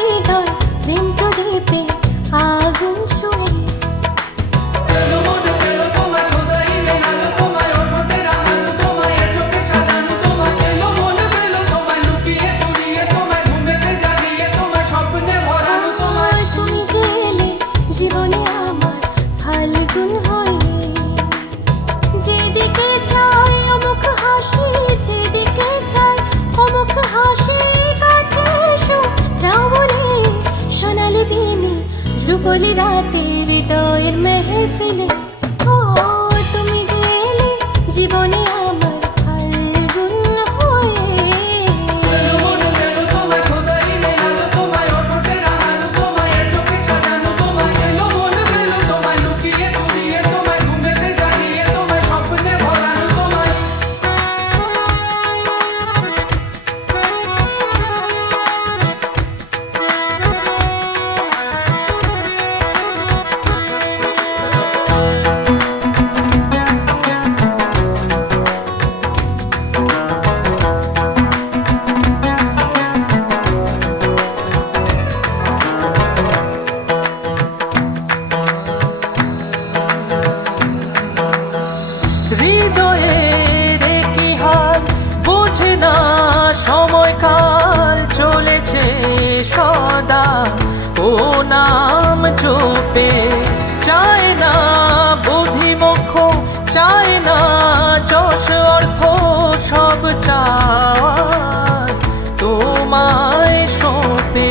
হৃদয় প্রেম প্রদীপে আগুন ছুঁয়ে রূপলি রাতের হৃদয়ের মেহফিলে ও তুমি যে এলে জীবনে আমার ফাল্গুন হয়ে সময়কাল চলেছে সদা ও নাম জপে চায় না বুদ্ধি মোক্ষ চায় না যশ অর্থ সব চায় তোমায় সঁপে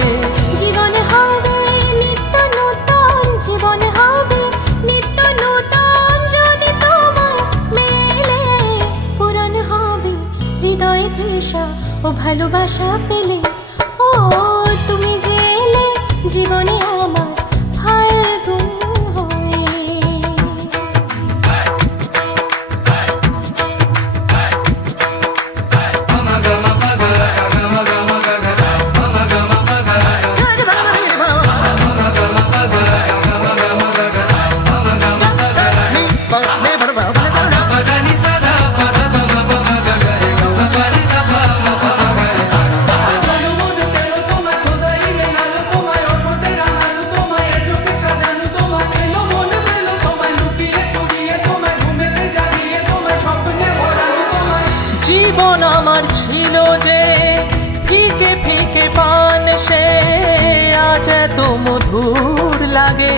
জীবনে হবে নিত্য নূতন জীবনে হবে নিত্য নূতন যদি তোমায় মেলে পূরণ হবে হৃদয়ে তৃষা ও ভালোবাসা পেলে ও তুমি যে এলে জীবনে আমার ফাল্গুন হয়ে জীবন আমার ছিল যে ফিকে ফিকে পান সে আজ এত মধুর লাগে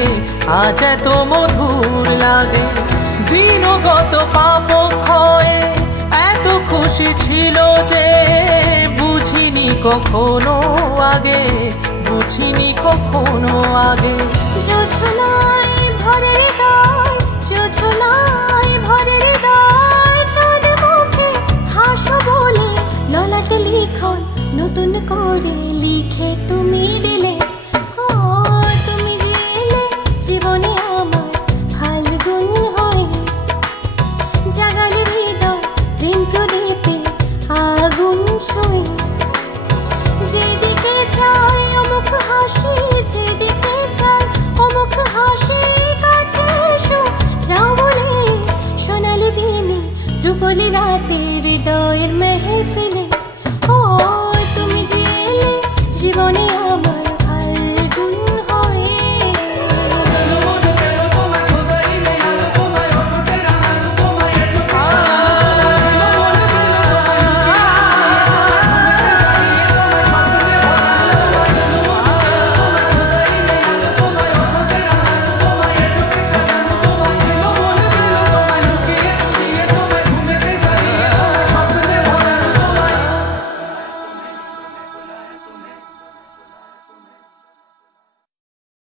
আজ এত মধুর লাগে দিনগত পাপ ক্ষয়ে এত খুশি ছিল যে বুঝিনি কখনো আগে বুঝিনি কখনো আগে যোছনায় ভরে হৃদয় যোছনায় ভরে হৃদয় চাঁদ মুখে হাসো বলে ললাটে লিখন নতুন করে লিখে